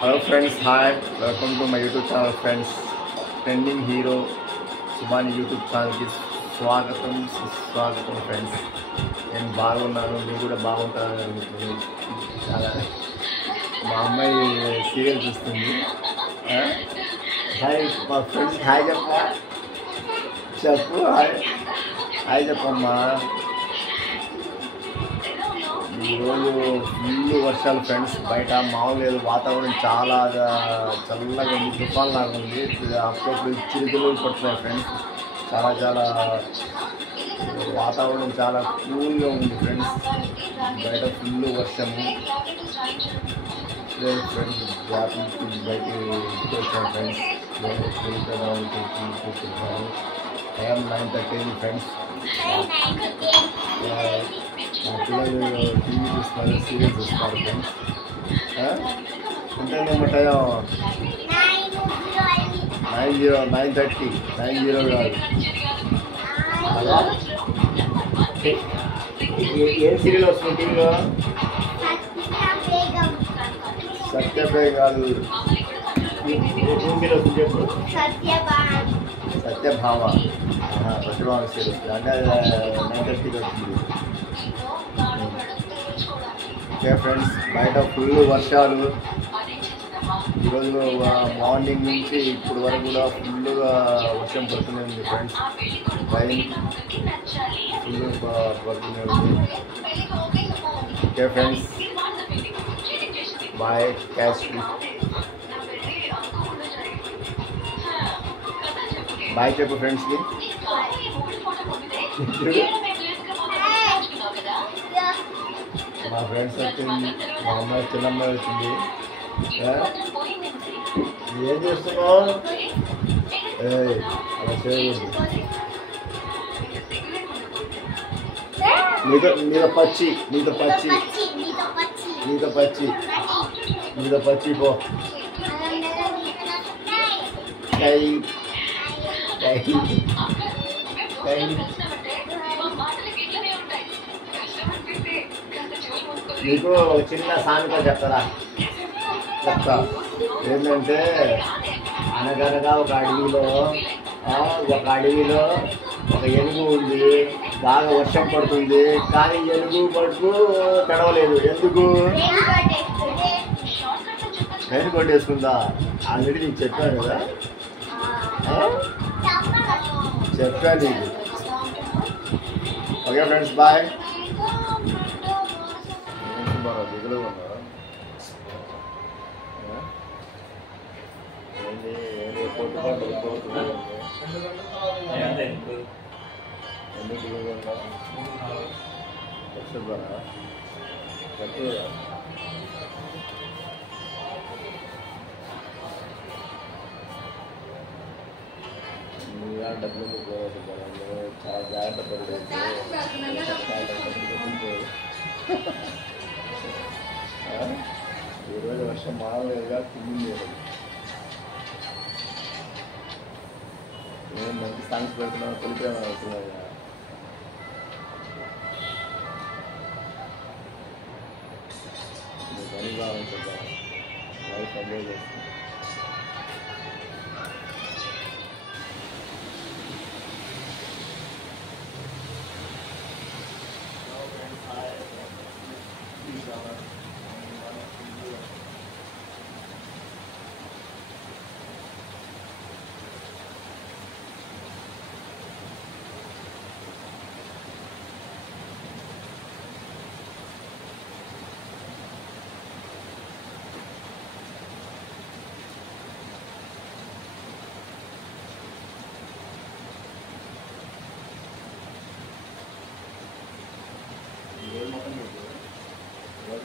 Hello friends, hi, welcome to my YouTube channel friends. Trending hero Subhani YouTube channel ki స్వాగతం friends. నేను బాగున్నాను, మీరు కూడా బాగుంటారని అనుకుంటున్నాను. చాలా మా అమ్మాయి సీరియల్ చూస్తుంది. హాయ్ మా ఫ్రెండ్స్, హాయ్ చెప్పు హాయ్ చెప్పమ్మా. ఈరోజు ఫుల్ వర్షాలు ఫ్రెండ్స్, బయట మామూలు లేదు, వాతావరణం చాలా చల్లగా ఉంది, తుఫాన్ లాగా ఉంది. అప్పుడప్పుడు చిరుకులు పడుతున్నాయి ఫ్రెండ్స్. చాలా వాతావరణం చాలా కూల్గా ఉంది ఫ్రెండ్స్. బయట ఫుల్ వర్షము లేదు ఫ్రెండ్స్. బయటికి వచ్చాను ఫ్రెండ్స్. కూర్చుంటాను. Time 9:30 friends. మా పిల్లలు టీవీ చూస్తున్నారు, సీరియల్ చూస్తున్నారు ఫ్రెండ్స్. ఎంతేమో టైం 9:30 కాదు. ఏం సీరియల్ వస్తుంది టీవీలో? సత్యభామ. చెప్పు. సత్యభామ సీరియల్ వస్తుంది అంటే 9:30 వస్తుంది. ఓకే ఫ్రెండ్స్, బయట ఫుల్ వర్షాలు. ఈరోజు మార్నింగ్ నుంచి ఇప్పుడు వరకు కూడా ఫుల్గా వర్షం పడుతూనే ఉంది ఫ్రెండ్స్. రైన్ ఫుల్ పడుతూనే ఉంది. Okay friends, bye. క్యాష్ బాయ్ చెప్పు ఫ్రెండ్స్కి. మా ఫ్రెండ్స్ వచ్చింది, మా అమ్మాయి చిన్నమ్మాయి వచ్చింది. ఏం చేస్తున్నావు? అలా చేయకూడదు. మీద పచ్చి పో. నీకు చిన్న సామెత చెప్తా. ఏంటంటే, అనగనగా ఒక అడవిలో ఒక ఏనుగు ఉంది. బాగా వర్షం పడుతుంది, కానీ ఏనుగు పడుకు తడవలేదు. ఎందుకు? రైలు కొట్టేసుకుందా? ఆల్రెడీ నీకు చెప్పాను కదా, చెప్పాను నీకు. Okay friends, bye. దిగులు ఉన్నా డబ్బులు చాలా జాగ్రత్త పడలేదు. ఈరోజు వర్షం మామూలుగా తిండి. నేను మంచి సాంగ్స్ పెడుతున్నాను, తెలిపేమని అవుతున్నాయి. పని బాగుంటుందా? లైఫ్ ఎంజాయ్ చేస్తుంది. What